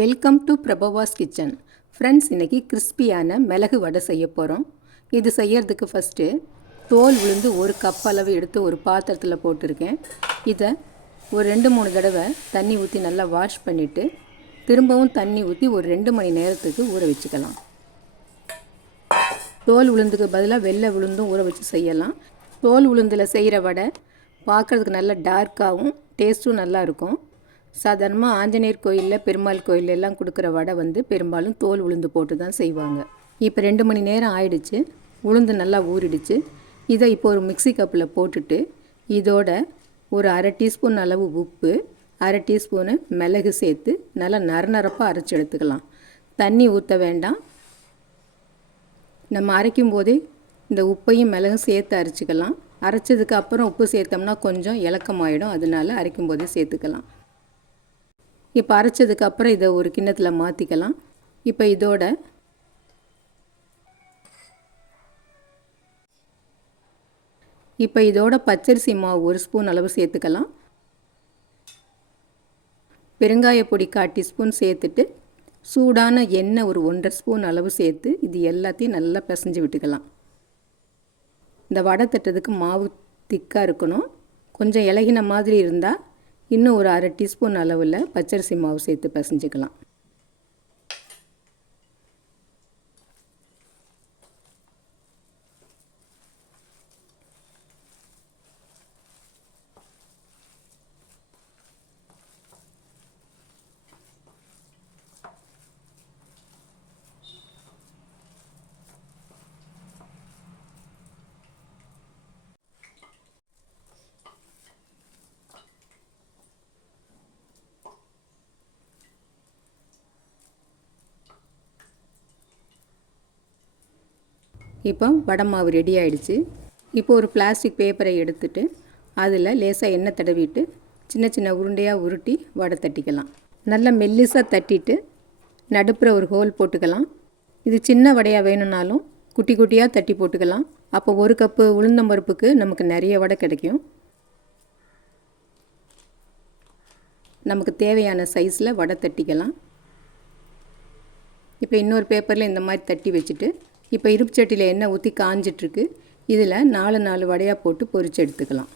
Welcome to Prabhavas kitchen friends இன்றைக்கி கிறிஸ்பியான மிளகு வடை செய்ய போகிறோம் இது செய்யறதுக்கு ஃபஸ்ட்டு தோல் விழுந்து ஒரு கப் அளவு எடுத்து ஒரு பாத்திரத்தில் போட்டிருக்கேன். இதை ஒரு ரெண்டு மூணு தடவை தண்ணி ஊற்றி நல்லா வாஷ் பண்ணிவிட்டு திரும்பவும் தண்ணி ஊற்றி ஒரு ரெண்டு மணி நேரத்துக்கு ஊற வச்சுக்கலாம். தோல் உளுந்துக்கு பதிலாக வெள்ளை உளுந்தும் ஊற வச்சு செய்யலாம். தோல் உளுந்தில் செய்கிற வடை பார்க்குறதுக்கு நல்லா டார்க்காகவும் டேஸ்ட்டும் நல்லா இருக்கும். சாதாரணமாக ஆஞ்சநேயர் கோயிலில் பெருமாள் கோயில் எல்லாம் கொடுக்குற வடை வந்து பெரும்பாலும் தோல் உளுந்து போட்டு தான் செய்வாங்க. இப்போ ரெண்டு மணி நேரம் ஆயிடுச்சு. உளுந்து நல்லா ஊறிடுச்சு. இதை இப்போ ஒரு மிக்ஸி கப்பில் போட்டுட்டு இதோட ஒரு அரை டீஸ்பூன் அளவு உப்பு அரை டீஸ்பூனு மிளகு சேர்த்து நல்லா நரநரப்பாக அரைச்சி எடுத்துக்கலாம். தண்ணி ஊற்ற வேண்டாம். நம்ம அரைக்கும் போதே இந்த உப்பையும் மிளகும் சேர்த்து அரைச்சிக்கலாம். அரைச்சதுக்கு அப்புறம் உப்பு சேர்த்தோம்னா கொஞ்சம் இலக்கமாயிடும். அதனால அரைக்கும் போதே சேர்த்துக்கலாம். இப்போ அரைச்சதுக்கப்புறம் இதை ஒரு கிண்ணத்தில் மாற்றிக்கலாம் இப்போ இதோட இப்போ இதோட பச்சரிசி மாவு ஒரு ஸ்பூன் அளவு சேர்த்துக்கலாம். பெருங்காய பொடி கால் டீஸ்பூன் சேர்த்துட்டு சூடான எண்ணெய் ஒரு ஒன்றரை ஸ்பூன் அளவு சேர்த்து இது எல்லாத்தையும் நல்லா பிசைஞ்சு விட்டுக்கலாம். இந்த வடை தட்டுறதுக்கு மாவு திக்காக இருக்கணும். கொஞ்சம் இலகின மாதிரி இருந்தால் இன்னும் ஒரு அரை டீஸ்பூன் அளவில் பச்சரிசி மாவு சேர்த்து பிசைஞ்சிக்கலாம். இப்போ வடை மாவு ரெடி ஆயிடுச்சு. இப்போ ஒரு பிளாஸ்டிக் பேப்பரை எடுத்துட்டு அதில் லேசாக எண்ணெய் தடவிட்டு சின்ன சின்ன உருண்டையாக உருட்டி வடை தட்டிக்கலாம். நல்லா மெல்லிசாக தட்டிட்டு நடுப்புற ஒரு ஹோல் போட்டுக்கலாம். இது சின்ன வடையாக வேணும்னாலும் குட்டி குட்டியாக தட்டி போட்டுக்கலாம். அப்போ ஒரு கப்பு உளுந்தம்பருப்புக்கு நமக்கு நிறைய வடை கிடைக்கும். நமக்கு தேவையான சைஸில் வடை தட்டிக்கலாம். இப்போ இன்னொரு பேப்பரில் இந்த மாதிரி தட்டி வச்சுட்டு இப்போ இருப்பு சட்டியில் எண்ணெய் ஊற்றி காஞ்சிட்ருக்கு. இதில் நாலு நாலு வடையாக போட்டு பொரிச்சு எடுத்துக்கலாம்.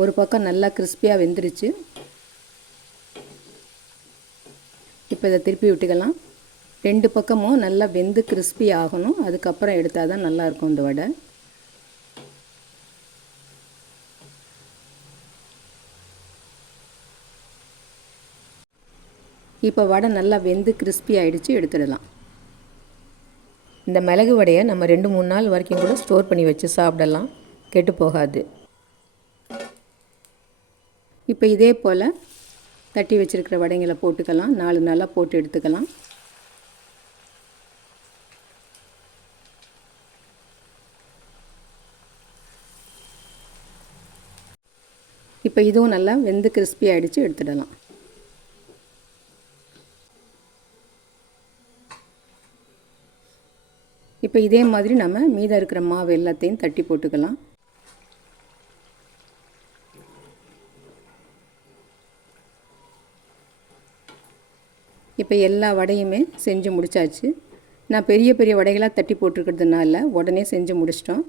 ஒரு பக்கம் நல்லா கிறிஸ்பியாக வெந்துருச்சு. இப்போ இதை திருப்பி விட்டுக்கலாம். ரெண்டு பக்கமும் நல்லா வெந்து கிறிஸ்பி ஆகணும். அதுக்கப்புறம் எடுத்தால் தான் நல்லாயிருக்கும் இந்த வடை. இப்போ வடை நல்லா வெந்து கிறிஸ்பி ஆகிடுச்சு எடுத்துடலாம். இந்த மிளகு வடையை நம்ம ரெண்டு மூணு நாள் வரைக்கும் கூட ஸ்டோர் பண்ணி வச்சு சாப்பிடலாம். கெட்டு போகாது. இப்போ இதே போல் தட்டி வச்சுருக்கிற வடைங்களை போட்டுக்கலாம். நாலு நாளாக போட்டு எடுத்துக்கலாம். இப்போ இதுவும் நல்லா வெந்து கிறிஸ்பி ஆகிடுச்சு எடுத்துடலாம். இப்போ இதே மாதிரி நம்ம மீதம் இருக்கிற மாவு எல்லாத்தையும் தட்டி போட்டுக்கலாம். இப்போ எல்லா வடையுமே செஞ்சு முடிச்சாச்சு. நான் பெரிய பெரிய வடைகளாக தட்டி போட்டிருக்கிறதுனால உடனே செஞ்சு முடிச்சிட்டோம்.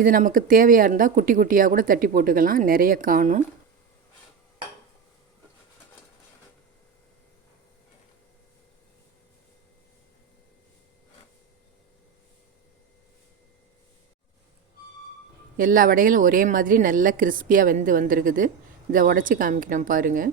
இது நமக்கு தேவையாக இருந்தால் குட்டி குட்டியாக கூட தட்டி போட்டுக்கலாம். நிறைய காணும். எல்லா வடைகளும் ஒரே மாதிரி நல்லா கிறிஸ்பியாக வெந்து வந்திருக்குது. இதை உடச்சி காமிக்கிறேன் பாருங்கள்